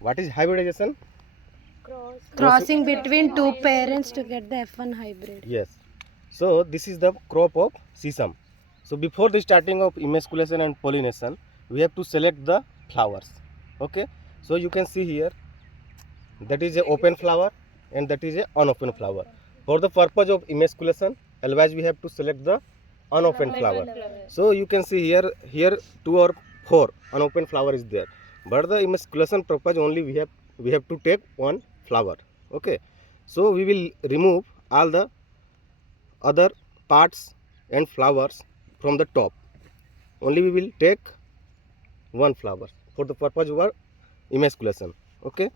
What is hybridization? Crossing between two parents to get the F1 hybrid. Yes. So this is the crop of sesame. So before the starting of emasculation and pollination, we have to select the flowers. Okay. So you can see here, that is a open flower and that is a unopened flower. For the purpose of emasculation, always we have to select the unopened flower. So you can see here 2 or 4 unopened flower is there. But the emasculation purpose only we have to take one flower. Okay. So we will remove all the other parts and flowers from the top. Only we will take one flower for the purpose of our emasculation. Okay.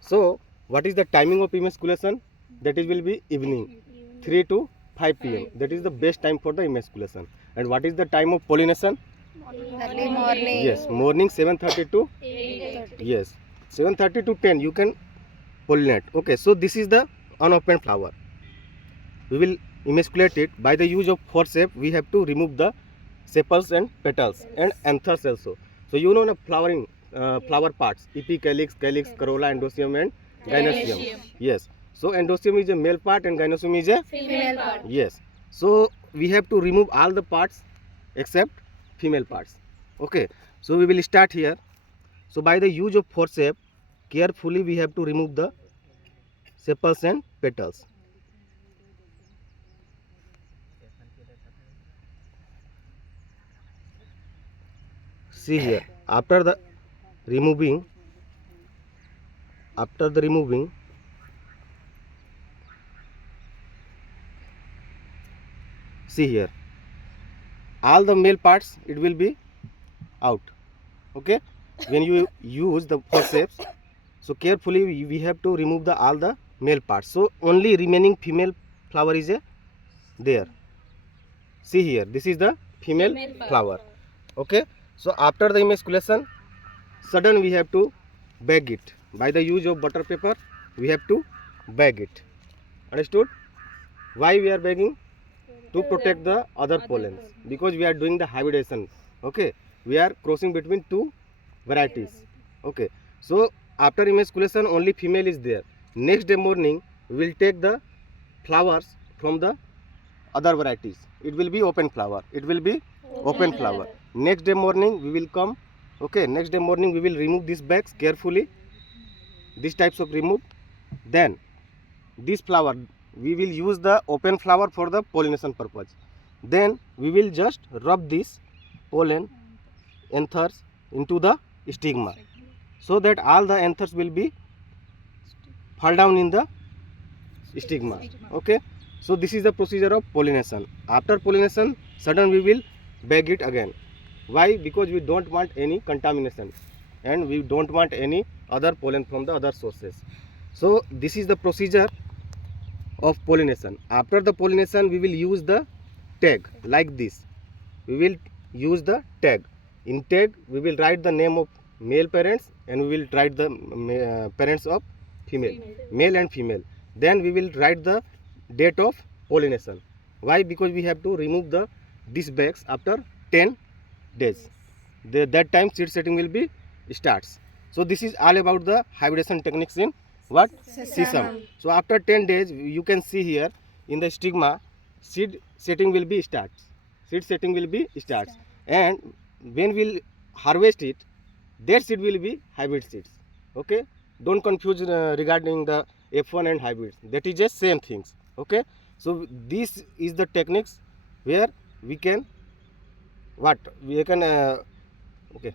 So what is the timing of emasculation? That is will be evening 3 to 5 p.m. That is the best time for the emasculation. And what is the time of pollination? Early morning. Yes, morning 7:30 to 8:30. yes 7:30 to 10 you can pollinate. Okay, so this is the unopened flower. We will emasculate it by the use of forceps. We have to remove the sepals and petals and anthers also. So you know the flowering flower parts: epicalyx, calyx, corolla, endoecium and gynoecium. Yes. So endoecium is a male part and gynoecium is a Female part. yes. So we have to remove all the parts except female parts. Okay. So we will start here. So by the use of forceps, carefully we have to remove the sepals and petals. See here, after the removing, see here, all the male parts it will be out. Okay, when you use the forceps, so carefully we have to remove the all the male parts. So only remaining female flower is there. See here, this is the female flower. Okay, so after the emasculation, sudden we have to bag it by the use of butter paper. We have to bag it. Understood? Why we are bagging? To protect the other pollens, because we are doing the hybridization. Okay, we are crossing between two varieties. Okay, so after emasculation only female is there. Next day morning we will take the flowers from the other varieties. It will be open flower. Next day morning we will come. Okay, next day morning we will remove these bags carefully. These types of remove. Then this flower we will use the open flower for the pollination purpose. Then we will just rub this pollen anthers into the stigma, so that all the anthers will be fall down in the stigma. Okay, so this is the procedure of pollination. After pollination, sudden we will bag it again. Why? Because we don't want any contamination and we don't want any other pollen from the other sources. So this is the procedure of pollination. After the pollination we will use the tag like this. We will use the tag. In tag we will write the name of male parents and we will write the parents of female, male and female. Then we will write the date of pollination. Why? Because we have to remove the these bags after 10 days. That time seed setting will be starts. So this is all about the hybridization techniques in what? Sesame. So after 10 days you can see here in the stigma seed setting will be starts. And when we'll harvest it, that seed will be hybrid seeds. Okay, don't confuse regarding the F1 and hybrids. That is just same things. Okay, so this is the techniques where we can okay